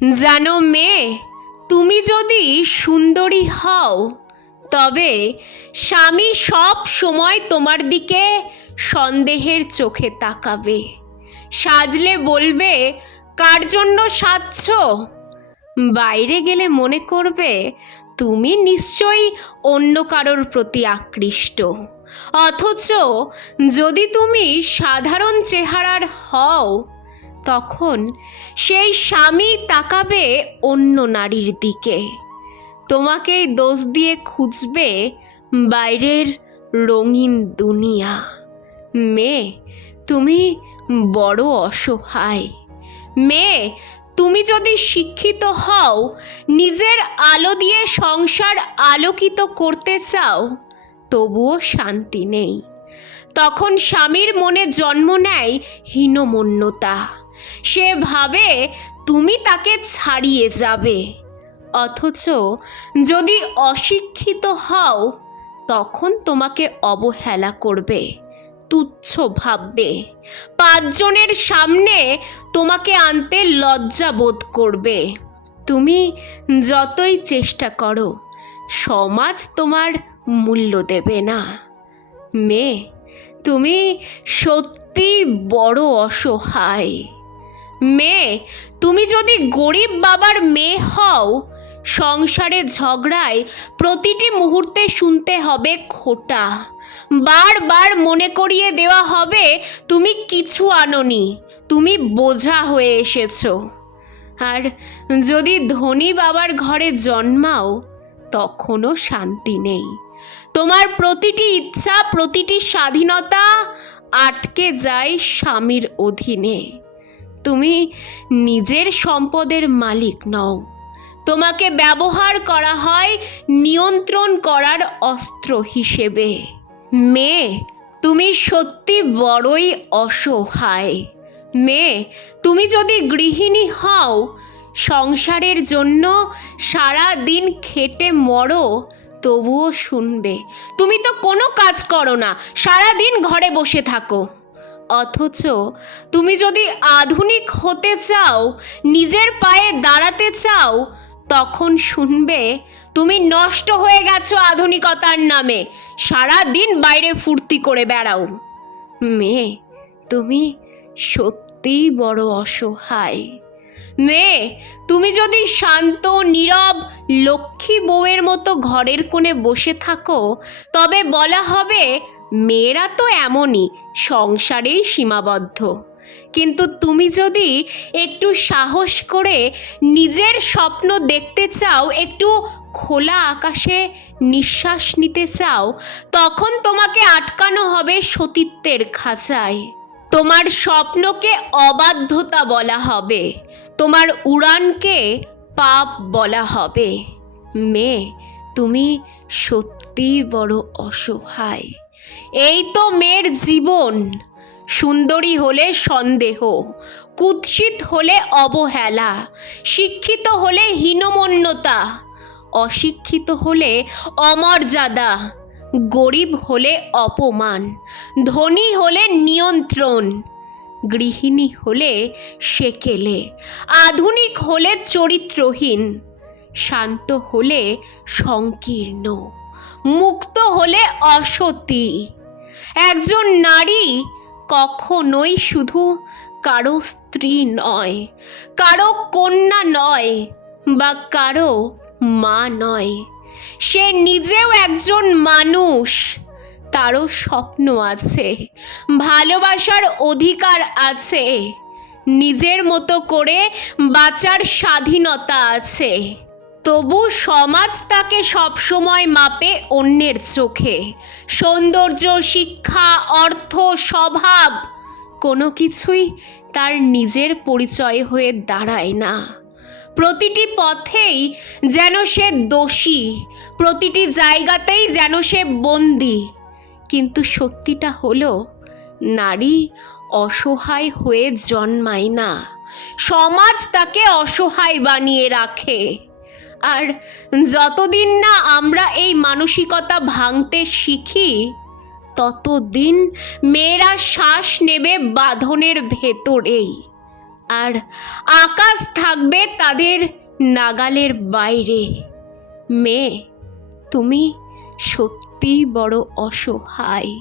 জানো মেয়ে, তুমি যদি সুন্দরী হও, তবে স্বামী সব সময় তোমার দিকে সন্দেহের চোখে তাকাবে। সাজলে বলবে, কার জন্য সাজছ? বাইরে গেলে মনে করবে, তুমি নিশ্চয়ই অন্য কারোর প্রতি আকৃষ্ট। অথচ যদি তুমি সাধারণ চেহারার হও তখন সেই স্বামী তাকাবে অন্য নারীর দিকে। তোমাকেই দোষ দিয়ে খুঁজবে বাইরের রঙিন দুনিয়া। মেয়ে, তুমি বড় অসহায়। মেয়ে, তুমি যদি শিক্ষিত হও, নিজের আলো দিয়ে সংসার আলোকিত করতে চাও, তবুও শান্তি নেই। তখন স্বামীর মনে জন্ম নেয় হীনমন্যতা। সে ভাবে তুমি তাকে ছাড়িয়ে যাবে। অথচ যদি অশিক্ষিত হও, তখন তোমাকে অবহেলা করবে, তুচ্ছ ভাববে। পাঁচজনের সামনে তোমাকে আনতে লজ্জা বোধ করবে। তুমি যতই চেষ্টা করো, সমাজ তোমার মূল্য দেবে না। মেয়ে, তুমি সত্যি বড় অসহায়। মেয়ে, তুমি যদি গরিব বাবার মেয়ে হও, সংসারে ঝগড়ায় প্রতিটি মুহূর্তে শুনতে হবে খোটা। বারবার মনে করিয়ে দেওয়া হবে, তুমি কিছু আনোনি, তুমি বোঝা হয়ে এসেছ। আর যদি ধনী বাবার ঘরে জন্মাও, তখনও শান্তি নেই। তোমার প্রতিটি ইচ্ছা, প্রতিটি স্বাধীনতা আটকে যায় স্বামীর অধীনে। তুমি নিজের সম্পদের মালিক নও। তোমাকে ব্যবহার করা হয় নিয়ন্ত্রণ করার অস্ত্র হিসেবে। মেয়ে, তুমি সত্যি বড়ই অসহায়। মেয়ে, তুমি যদি গৃহিণী হও, সংসারের জন্য সারা দিন খেটে মরো, তবুও শুনবে। তুমি তো কোনো কাজ করো না, সারা দিন ঘরে বসে থাকো। অথচ তুমি যদি আধুনিক হতে চাও, নিজের পায়ে দাঁড়াতে চাও, তখন শুনবে তুমি নষ্ট হয়ে গেছো আধুনিকতার নামে। সারা দিন বাইরে ফুর্তি করে বেড়াও। মেয়ে, তুমি সত্যিই বড় অসহায়। মেয়ে, তুমি যদি শান্ত, নীরব, লক্ষ্মী বউয়ের মতো ঘরের কোণে বসে থাকো, তবে বলা হবে মেয়েরা তো এমনই, সংসারেই সীমাবদ্ধ। কিন্তু তুমি যদি একটু সাহস করে নিজের স্বপ্ন দেখতে চাও, একটু খোলা আকাশে নিঃশ্বাস নিতে চাও, তখন তোমাকে আটকানো হবে সতীত্বের খাঁচায়। তোমার স্বপ্নকে অবাধ্যতা বলা হবে। তোমার উড়ানকে পাপ বলা হবে। মেয়ে, তুমি সত্যি বড় অসহায়। এই তো মেয়ের জীবন। সুন্দরী হলে সন্দেহ, কুৎসিত হলে অবহেলা, শিক্ষিত হলে হীনমন্যতা, অশিক্ষিত হলে অমর্যাদা, গরিব হলে অপমান, ধনী হলে নিয়ন্ত্রণ, গৃহিণী হলে সেকেলে, আধুনিক হলে চরিত্রহীন, শান্ত হলে সংকীর্ণ। মুক্ত হলে অসতী। একজন নারী কখনোই শুধু কারও স্ত্রী নয়, কারও কন্যা নয় বা কারও মা নয়। সে নিজেও একজন মানুষ, তারও স্বপ্ন আছে, ভালোবাসার অধিকার আছে, নিজের মতো করে বাঁচার স্বাধীনতা আছে। তবু সমাজ তাকে সবসময় মাপে অন্যের চোখে। সৌন্দর্য, শিক্ষা, অর্থ, স্বভাব, কোনো কিছুই তার নিজের পরিচয় হয়ে দাঁড়ায় না। প্রতিটি পথেই যেন সে দোষী, প্রতিটি জায়গাতেই যেন সে বন্দি। কিন্তু সত্যিটা হলো, নারী অসহায় হয়ে জন্মায় না। সমাজ তাকে অসহায় বানিয়ে রাখে। আর যতদিন না আমরা এই মানসিকতা ভাঙতে শিখি, ততদিন মেয়েরা শ্বাস নেবে বাঁধনের ভেতরেই। আর আকাশ থাকবে তাদের নাগালের বাইরে। মেয়ে, তুমি সত্যি বড় অসহায়।